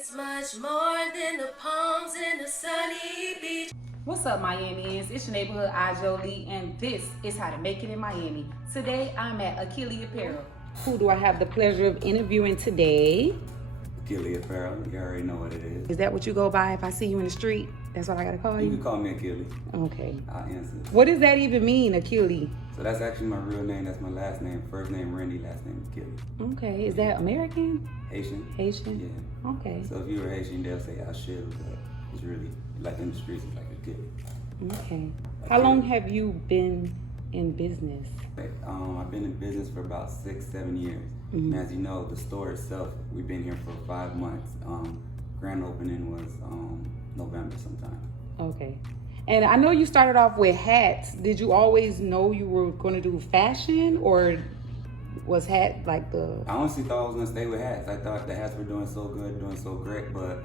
It's much more than the palms and the sunny beach. What's up, Miamians? It's your neighborhood Jolie, and this is how to make it in Miami. Today, I'm at Achille Apparel. Who do I have the pleasure of interviewing today? Achille Apparel, you already know what it is. Is that what you go by if I see you in the street? That's what I gotta call you? You can call me Achille. Okay. I'll answer. What does that even mean, Achille? So that's actually my real name. That's my last name. First name Randy, last name Achille. Okay. Is that American? Haitian. Haitian? Yeah. Okay. So if you were Haitian, they'll say Achille, but it's really, like in the streets, it's like Achille. Okay. How long have you been in business? I've been in business for about 6-7 years. Mm-hmm. And as you know, the store itself, we've been here for 5 months. Grand opening was November sometime. Okay. And I know you started off with hats. Did you always know you were going to do fashion, or was hat like the... I honestly thought I was going to stay with hats. I thought the hats were doing so good, doing so great, but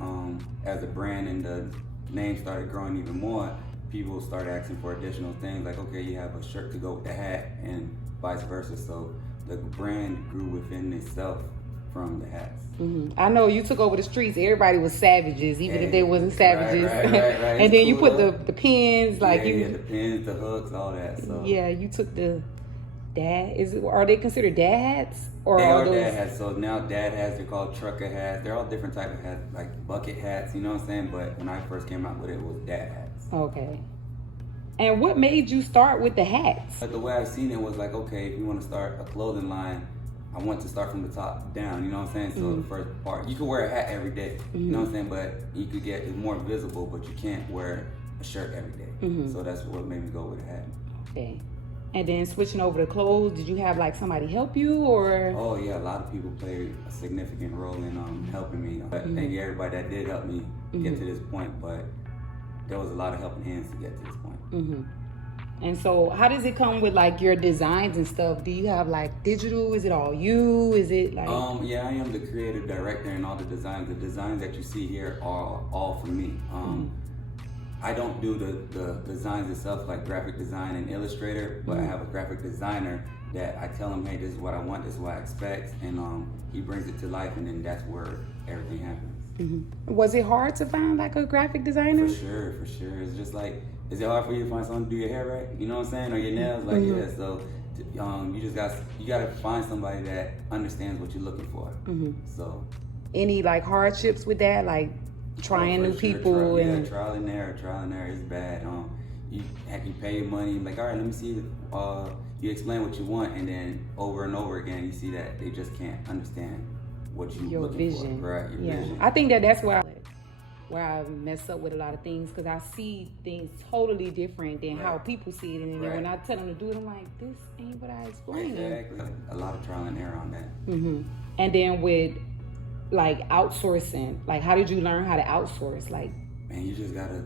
as the brand and the name started growing even more, people started asking for additional things, like, okay, you have a shirt to go with the hat, and vice versa. So the brand grew within itself from the hats. Mm-hmm. I know you took over the streets. Everybody was savages, even if they wasn't savages. Right. And then you put the pins, like the pins, the hooks, all that. So yeah, you took the dad. Are they considered dad hats, or they are those... dad hats? So now dad hats, they're called trucker hats. They're all different type of hats, like bucket hats. You know what I'm saying? But when I first came out with it, it was dad hats. Okay. And what made you start with the hats? But the way I've seen it was like, okay, if you want to start a clothing line, I want to start from the top down, you know what I'm saying? So Mm-hmm. the first part, you could wear a hat every day, you know what I'm saying? But you could get it more visible, but you can't wear a shirt every day. Mm-hmm. So that's what made me go with a hat. Okay. And then switching over to clothes, did you have like somebody help you, or? Oh yeah, a lot of people played a significant role in helping me. But thank you everybody that did help me get to this point, but there was a lot of helping hands to get to this point. Mm-hmm. And so how does it come with like your designs and stuff? Do you have like digital? Is it all you? Is it like... Yeah, I am the creative director, and all the designs that you see here are all for me. I don't do the designs itself, like graphic design and Illustrator, but I have a graphic designer that I tell him, hey, this is what I want, this is what I expect, and he brings it to life, and then that's where everything happens. Mm-hmm. Was it hard to find like a graphic designer? For sure. It's just like, is it hard for you to find someone to do your hair right? You know what I'm saying? Or your nails? Like, yeah, so you gotta find somebody that understands what you're looking for. So, any like hardships with that, like trying new people? Trial and error is bad. You pay your money, like, all right, let me see. You explain what you want, and then over and over again, you see that they just can't understand what you're looking vision. for. Right, your vision. I think that's where I mess up with a lot of things, because I see things totally different than how people see it, and then when I tell them to do it, I'm like, this ain't what I explained. Exactly. A lot of trial and error on that. And then with like outsourcing, like how did you learn how to outsource? Like, man, you just gotta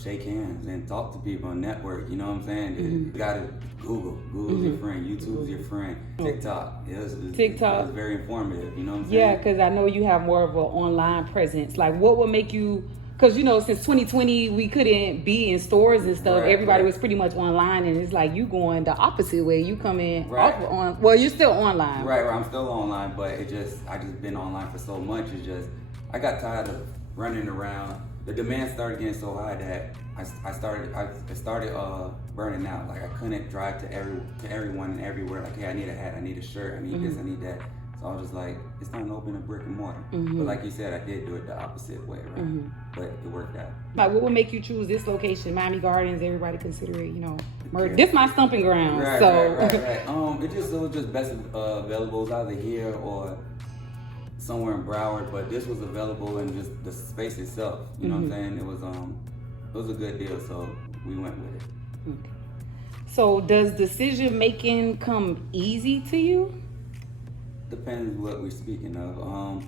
shake hands and talk to people and network. You know what I'm saying? You gotta Google's your friend, YouTube's your friend, TikTok. TikTok is very informative. You know what I'm saying? Yeah, because I know you have more of an online presence. Like, what would make you? Because you know, since 2020, we couldn't be in stores and stuff. Everybody was pretty much online, and it's like you going the opposite way. You come in off on. Well, you're still online. Right. I'm still online, but I just been online for so much. I got tired of running around. The demand started getting so high that I started burning out. Like, I couldn't drive to everyone and everywhere. Like, hey, I need a hat, I need a shirt, I need this, I need that. So I was just like, it's time to open a brick and mortar. But like you said, I did do it the opposite way around. But it worked out. Like, what would make you choose this location, Miami Gardens? Everybody consider it, you know, murder. This my stomping ground. Right. It was just best available. It was either here or somewhere in Broward, but this was available in just the space itself. You know what I'm saying? It was a good deal, so we went with it. Okay. So does decision making come easy to you? Depends what we're speaking of.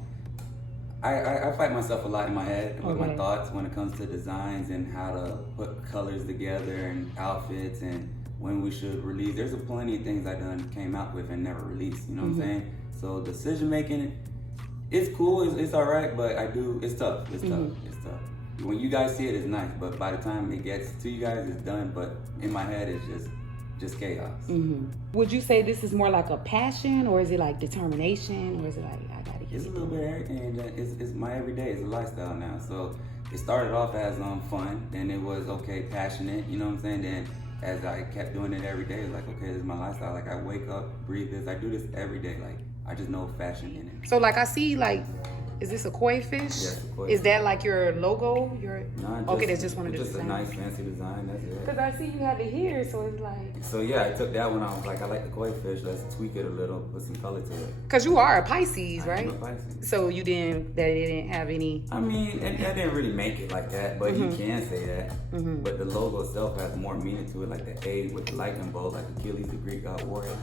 I fight myself a lot in my head with my thoughts when it comes to designs and how to put colors together and outfits and when we should release. There's plenty of things I done came out with and never released. You know what I'm saying? So decision making, it's cool, it's all right, but it's tough. It's tough. When you guys see it, it's nice, but by the time it gets to you guys, it's done. But in my head, it's just chaos. Would you say this is more like a passion, or is it like determination, or is it like, I gotta It's a little bit of everything. It's my everyday. It's a lifestyle now. So it started off as fun, then it was okay, passionate. You know what I'm saying? Then as I kept doing it every day, like okay, this is my lifestyle. Like I wake up, breathe this. I do this every day. Like I just know fashion in it. So like I see like. Is this a koi fish? Yes, a koi Is fish. that like your logo? Okay, that's just one of the Just designs. a nice fancy design. That's it. Because I see you have it here, so it's like. So yeah, I took that one out. Like I like the koi fish. Let's tweak it a little, put some color to it. Because you are a Pisces, right? I'm a Pisces. So you didn't have any. I mean, and I didn't really make it like that, but you can say that. But the logo itself has more meaning to it, like the A with the lightning bolt, like Achilles, the Greek god warrior.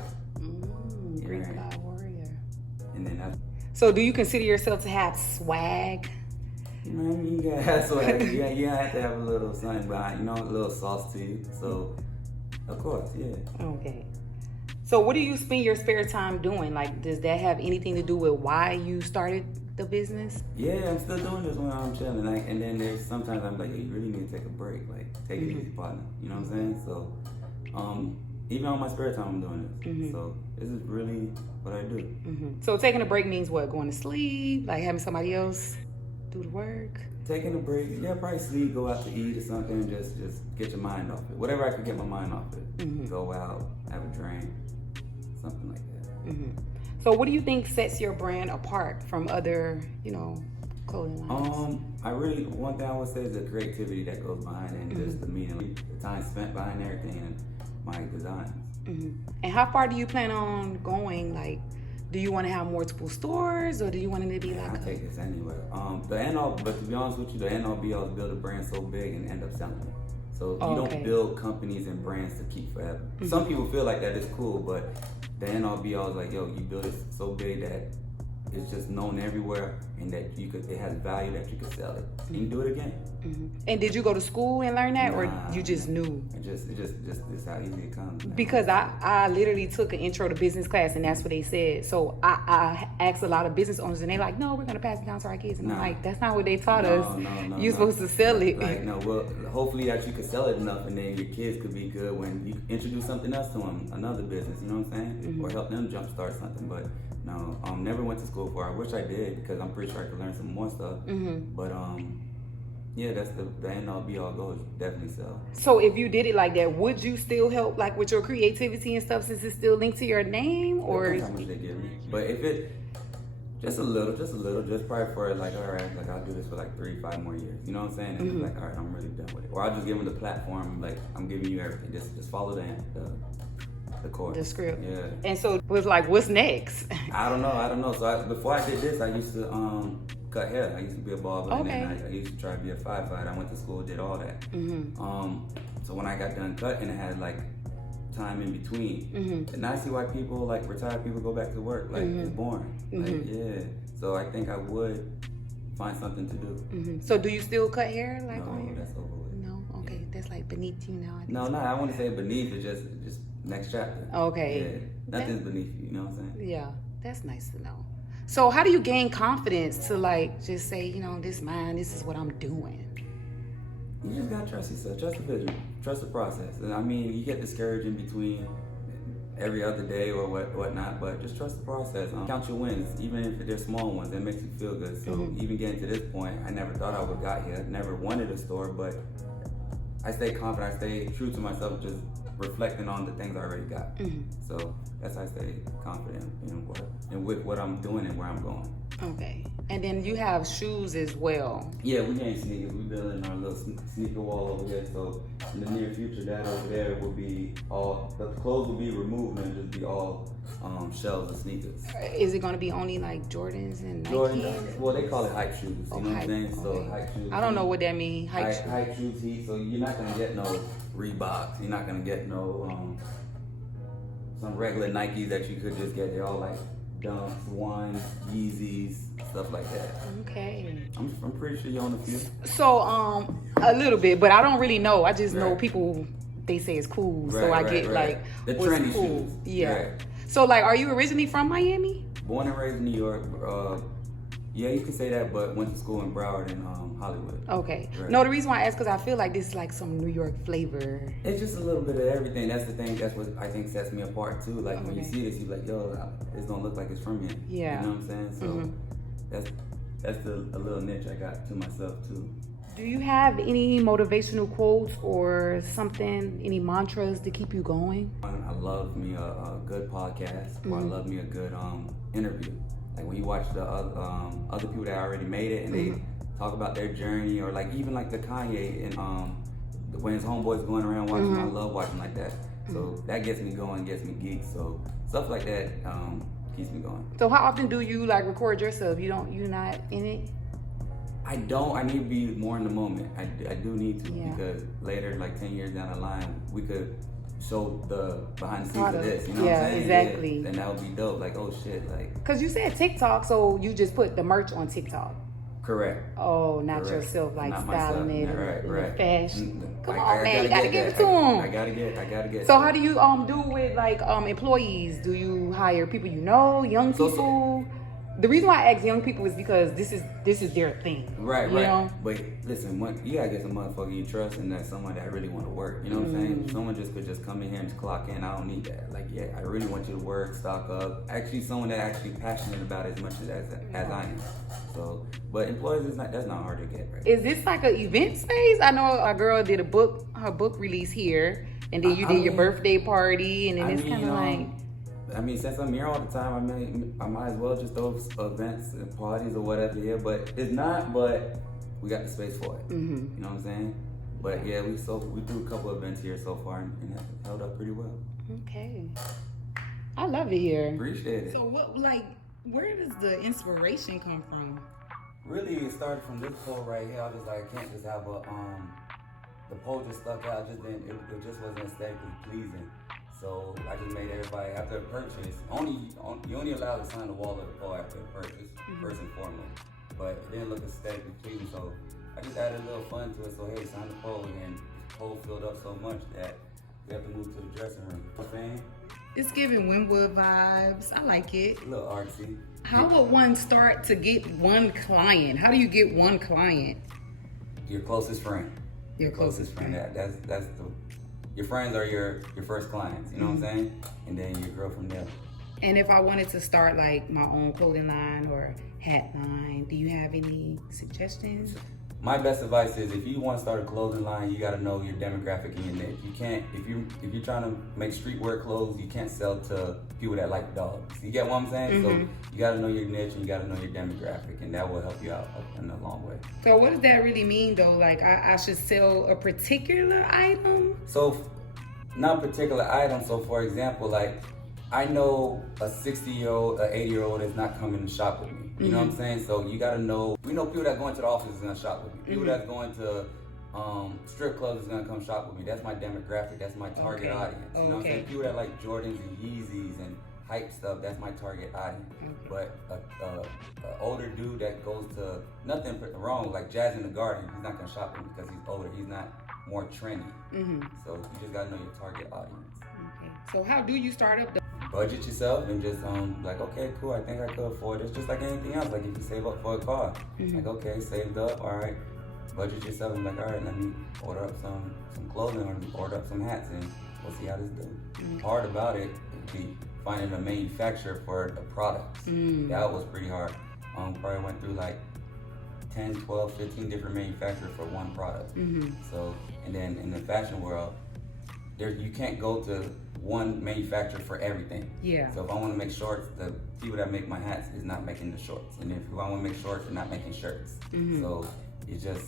Greek god warrior. And then that's. So do you consider yourself to have swag? Man, you gotta have swag. You have to have a little something behind, a little sauce to you. So, of course, yeah. Okay. So what do you spend your spare time doing? Like, does that have anything to do with why you started the business? Yeah, I'm still doing this when I'm chilling. Like, and then there's sometimes I'm like, hey, you really need to take a break. Like, take it easy, partner. You know what I'm saying? So, even on my spare time, I'm doing this. So this is really what I do. So taking a break means what? Going to sleep? Like having somebody else do the work? Taking a break, yeah, probably sleep, go out to eat or something, just get your mind off it. Whatever I can get my mind off it. Go out, have a drink, something like that. So what do you think sets your brand apart from other, clothing lines? One thing I would say is the creativity that goes behind it and just the meaning, the time spent behind everything and my designs. And how far do you plan on going? Like, do you want to have multiple stores, or do you want it to be like? I take this anywhere. But to be honest with you, the end all be all is build a brand so big and end up selling it. So you don't build companies and brands to keep forever. Some people feel like that is cool, but the end all be all is like, yo, you build it so big that it's just known everywhere, and that it has value that you could sell it. And you do it again. And did you go to school and learn that, or you just knew? It just how easy it comes. Man. Because I literally took an intro to business class, and that's what they said. So I asked a lot of business owners, and they're like, "No, we're gonna pass it down to our kids." And I'm like, "That's not what they taught us. You're supposed to sell it." Like no, well, hopefully that you could sell it enough, and then your kids could be good when you introduce something else to them, another business. You know what I'm saying? Or help them jumpstart something. But no, never went to school for it. I wish I did, because I'm pretty sure I could learn some more stuff. But yeah, that's the end all be all goes. Definitely sell. So if you did it like that, would you still help like with your creativity and stuff, since it's still linked to your name, or? How much they give me? But if it just a little, just probably for like, all right, like I'll do this for like 3-5 more years. You know what I'm saying? And like, all right, I'm really done with it. Or I'll just give them the platform, like I'm giving you everything. Just follow the course. The script. Yeah. And so it was like, what's next? I don't know. So before I did this, I used to cut hair. I used to be a barber, and then I used to try to be a firefighter. I went to school, did all that. So when I got done cutting, I had like time in between. And I see why people, like retired people, go back to work. Like it's boring. Like, yeah. So I think I would find something to do. So do you still cut hair? Like no, on your... that's over with. No? Okay. Yeah. That's like beneath you now. No, I wouldn't say beneath. It's just next chapter. Okay. Yeah. Nothing's beneath you. You know what I'm saying? Yeah. That's nice to know. So how do you gain confidence to like just say, this is mine, this is what I'm doing? You just gotta trust yourself, trust the vision, trust the process. And I mean, you get discouraged in between every other day or whatnot, but just trust the process. Count your wins, even if they're small ones. It makes you feel good. So even getting to this point, I never thought I would got here. Never wanted a store, but I stay confident. I stay true to myself, just reflecting on the things I already got. So that's how I stay confident with what I'm doing and where I'm going. Okay. And then you have shoes as well. Yeah, we ain't sneakers. We building our little sneaker wall over there. So in the near future, that over there will be all, the clothes will be removed and just be all shelves of sneakers. Is it going to be only like Jordans and Nike? Jordans, well, they call it hype shoes. You know what I'm saying? Okay. So hype shoes. I don't know what that means. Hype shoes heat. So you're not going to get no Reeboks. You're not going to get no some regular Nikes that you could just get. They're all like Dunks, Ones, Yeezys, stuff like that. Okay. I'm pretty sure you own a few. So a little bit, but I don't really know. I just know people, they say it's cool, so I get like the what's trendy cool. shoes. Yeah. Right. So like, are you originally from Miami? Born and raised in New York. Yeah, you can say that, but went to school in Broward and Hollywood. Okay. Right. No, the reason why I ask, because I feel like this is like some New York flavor. It's just a little bit of everything. That's the thing. That's what I think sets me apart too. Like when you see this, you're like, yo, it's gonna look like it's from here. Yeah. You know what I'm saying? So that's a little niche I got to myself too. Do you have any motivational quotes or something, any mantras to keep you going? I love me a good podcast, or I love me a good interview. Like when you watch the other people that already made it and they talk about their journey, or like even like the Kanye and when his homeboys going around watching, I love watching like that. So that gets me going, gets me geeked. So stuff like that keeps me going. So how often do you like record yourself? You're not in it? I don't. I need to be more in the moment. I do need to, Yeah. because later, like 10 years down the line, we could show the behind the scenes of this. You know what I'm saying? Exactly. Yeah, and that would be dope. Like, oh shit, like. Because you said TikTok, so you just put the merch on TikTok. Correct. Oh, not Correct. yourself, like Not styling myself. it, Right. fashion. Come I on, man, you gotta get give it that. to them. I gotta get. So how do you do with like employees? Do you hire people you know, young people? The reason why I ask young people is because this is their thing. Right. You know? But listen, you gotta get some motherfucker you trust, and that's someone that really want to work. You know what I'm saying? Someone could just come in here and just clock in. I don't need that. Like, yeah, I really want you to work, stock up. Actually, someone that actually passionate about it as much as I am. So, but employees that's not hard to get. Right? Is this like an event space? I know a girl did her book release here, and then you did your birthday party, and then it's kind of like. I mean, since I'm here all the time, I might as well just throw events and parties or whatever here. But it's not. But we got the space for it. You know what I'm saying? But yeah, we do a couple events here so far, and it held up pretty well. Okay, I love it here. Appreciate it. So where does the inspiration come from? Really, it started from this pole right here. I was just like, I can't just have the pole just stuck out. It just wasn't aesthetically pleasing. So I just made everybody, after a purchase, you only allowed to sign the wall of the pole after a purchase, first and foremost. But it didn't look aesthetically pleasing, so I just added a little fun to it. So hey, sign the pole, and the pole filled up so much that we have to move to the dressing room. You know what I'm saying? It's giving Wynwood vibes. I like it. A little artsy. How would one start to get one client? How do you get one client? Your closest friend. Your closest friend. That's your friends are your first clients, you know what I'm saying? And then you grow from there. And if I wanted to start like my own clothing line or hat line, do you have any suggestions? My best advice is, if you want to start a clothing line, you got to know your demographic and your niche. You can't, if you're trying to make streetwear clothes, you can't sell to people that like dogs. You get what I'm saying? So you got to know your niche and you got to know your demographic, and that will help you out in a long way. So what does that really mean though? Like I should sell a particular item? So not a particular item. So for example, like I know a 60-year-old, an 80-year-old is not coming to shop with me. You know what I'm saying? So you gotta know, we know people that go into the office is gonna shop with me. People that's going to strip clubs is gonna come shop with me. That's my demographic, that's my target audience. You know what I'm saying? People that like Jordans and Yeezys and hype stuff, that's my target audience. But a older dude that goes to, nothing wrong with like Jazz in the Garden, he's not gonna shop with me because he's older. He's not more trendy. So you just gotta know your target audience. Okay. So how do you start up the budget yourself and just like, okay, cool, I think I could afford this. Just like anything else, like if you save up for a car, like okay, saved up, all right, budget yourself and like, all right, let me order up some clothing or order up some hats and we'll see how this does. Hard about it would be finding a manufacturer for the products. That was pretty hard. Probably went through like 10, 12, 15 different manufacturers for one product. So, and then in the fashion world, you can't go to one manufacturer for everything. Yeah. So if I want to make shorts, the people that make my hats is not making the shorts. And if I want to make shorts, they're not making shirts. So it's just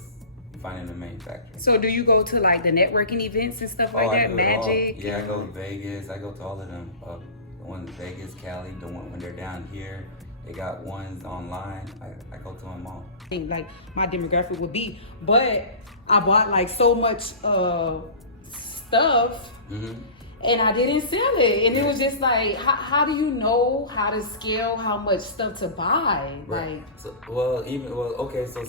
finding a manufacturer. So do you go to like the networking events and stuff like that? Magic? Yeah, I go to Vegas. I go to all of them. The one in Vegas, Cali, the one when they're down here. They got ones online. I go to them all. Like my demographic would be, but I bought like so much stuff and I didn't sell it. And it was just like, how do you know how to scale how much stuff to buy? Right. Like, so, okay, so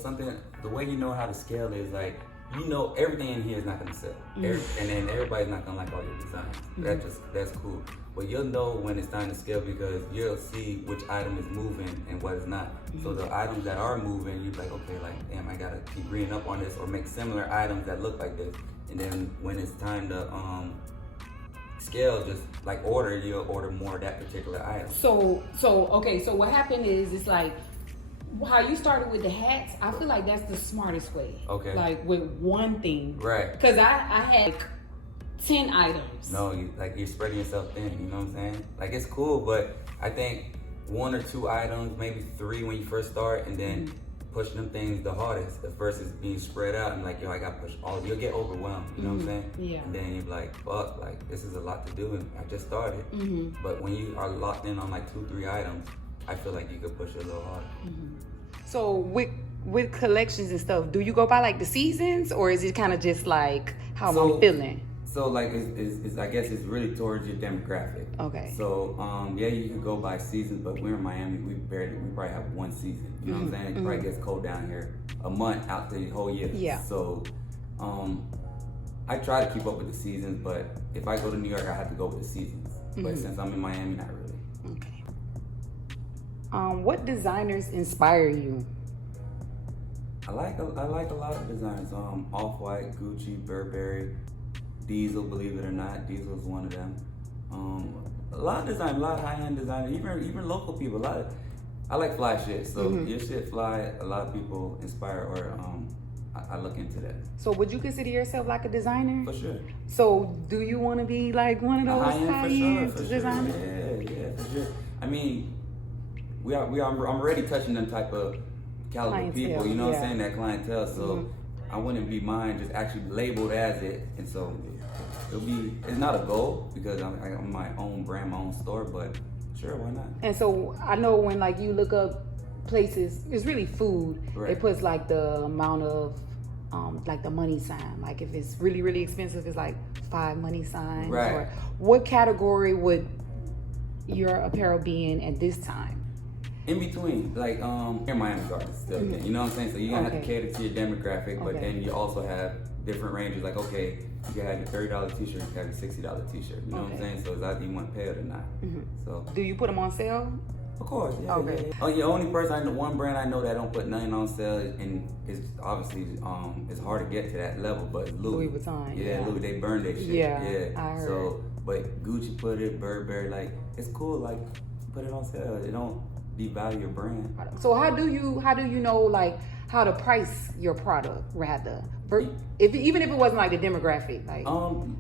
the way you know how to scale is like, you know everything in here is not gonna sell. And then everybody's not gonna like all your designs. That's cool. But you'll know when it's time to scale because you'll see which item is moving and what is not. So the items that are moving, you're like, okay, like, damn, I gotta keep reading up on this or make similar items that look like this. And then when it's time to scale, just like you'll order more of that particular item. So okay, so what happened is, it's like, how you started with the hats, I feel like that's the smartest way. Okay. Like with one thing. Right. Because I had like 10 items. No, you're spreading yourself thin, you know what I'm saying? Like, it's cool, but I think 1 or 2 items, maybe 3 when you first start, and then pushing them things the hardest. The first is being spread out and like, yo, I got to push all. You'll get overwhelmed, you know what I'm saying? Yeah. And then you're like, fuck, like, this is a lot to do, and I just started. But when you are locked in on like 2, 3 items, I feel like you could push it a little harder. So with collections and stuff, do you go by like the seasons, or is it kind of just like how I'm feeling? So like, it's I guess it's really towards your demographic. Okay. So yeah, you can go by seasons, but we're in Miami. We probably have 1 season. You know what I'm saying? It probably gets cold down here a month out the whole year. Yeah. So I try to keep up with the seasons, but if I go to New York, I have to go with the seasons. But since I'm in Miami, not really. Okay. What designers inspire you? I like a lot of designers. Off-White, Gucci, Burberry, Diesel. Believe it or not, Diesel is one of them. A lot of design, a lot of high-end designers, even local people. I like fly shit, so your shit fly. A lot of people inspire, or I look into that. So would you consider yourself like a designer? For sure. So do you want to be like one of those high-end designers? Yeah, for sure. I mean, I'm already touching them type of caliber Clientele, people, you know what I'm saying, that clientele, so I wouldn't be mine just actually labeled as it, and so it's not a goal because I'm my own brand, my own store, but sure, why not? And so I know when like you look up places, it's really food, it puts like the amount of like the money sign, like if it's really, really expensive, it's like 5 money signs. Right. Or what category would your apparel be in at this time? In between, like here Miami Gardens still, you know what I'm saying? So you're gonna have to cater to your demographic, but then you also have different ranges. Like, okay, you can have your $30 t-shirt, you can have your $60 t-shirt. You know what I'm saying? So it's either you want to pay it or not. So do you put them on sale? Of course, yeah. Okay. Yeah. Oh, yeah. Only person I know, one brand I know that don't put nothing on sale, and it's obviously it's hard to get to that level, but Louis Vuitton. Yeah, Louis, they burn their shit. Yeah, yeah. I heard. So, but Gucci put it, Burberry, like it's cool. Like put it on sale. It don't devalue your brand. So how do you know like how to price your product rather? Even if it wasn't like the demographic, like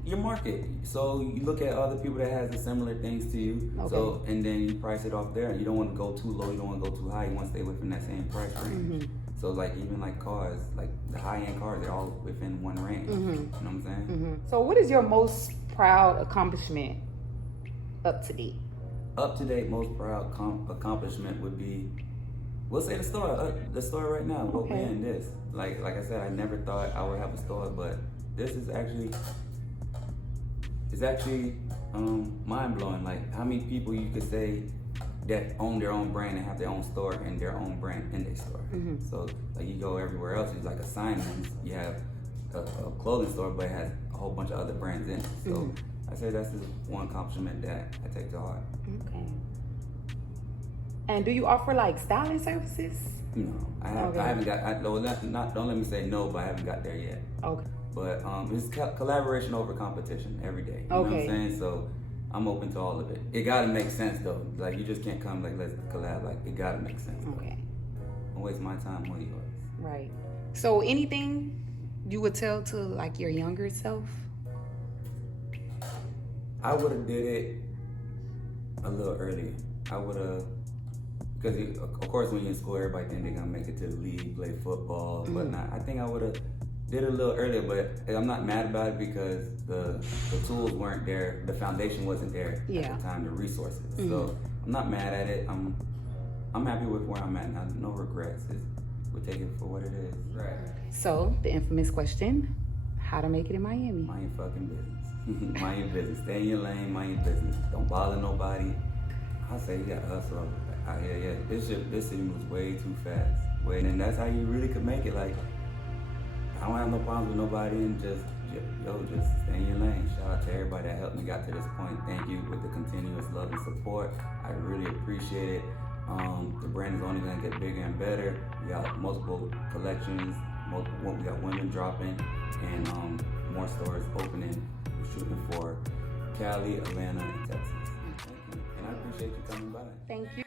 your market. So you look at other people that has the similar things to you. Okay. So and then you price it off there. You don't want to go too low. You don't want to go too high. You want to stay within that same price range. So like even like cars, like the high end cars, they're all within one range. You know what I'm saying? So what is your most proud accomplishment up to date? Up to date, most proud accomplishment would be, we'll say the store right now. What we're in this. Like I said, I never thought I would have a store, but this is actually mind blowing. Like how many people you could say that own their own brand and have their own store and their own brand in their store. So like you go everywhere else, it's like a Simons. You have a clothing store, but it has a whole bunch of other brands in it. So I say that's just one accomplishment that I take to heart. Okay. And do you offer like styling services? No, I haven't got. Don't let me say no, but I haven't got there yet. Okay. But it's collaboration over competition every day. You know what I'm saying? So I'm open to all of it. It gotta make sense though. Like you just can't come like let's collab. Like it gotta make sense. Okay. Don't waste my time or yours. Right. So anything you would tell to like your younger self? I would have did it a little earlier. I would have, because of course when you're in school, everybody think they're gonna make it to the league, play football, and whatnot. I think I would have did it a little earlier, but I'm not mad about it because the tools weren't there, the foundation wasn't there at the time, the resources. So I'm not mad at it. I'm happy with where I'm at now. No regrets. We'll take it for what it is. Right. So the infamous question: how to make it in Miami? Mind your fucking business. Mind your business. Stay in your lane. Mind your business. Don't bother nobody. I say you gotta hustle out here. Yeah, this city moves way too fast. And that's how you really could make it. Like I don't have no problems with nobody, and just stay in your lane. Shout out to everybody that helped me got to this point. Thank you with the continuous love and support. I really appreciate it. The brand is only gonna get bigger and better. We got multiple collections. We got women dropping, and more stores opening. We're shooting for Cali, Atlanta, and Texas. Thank you. And I appreciate you coming by. Thank you.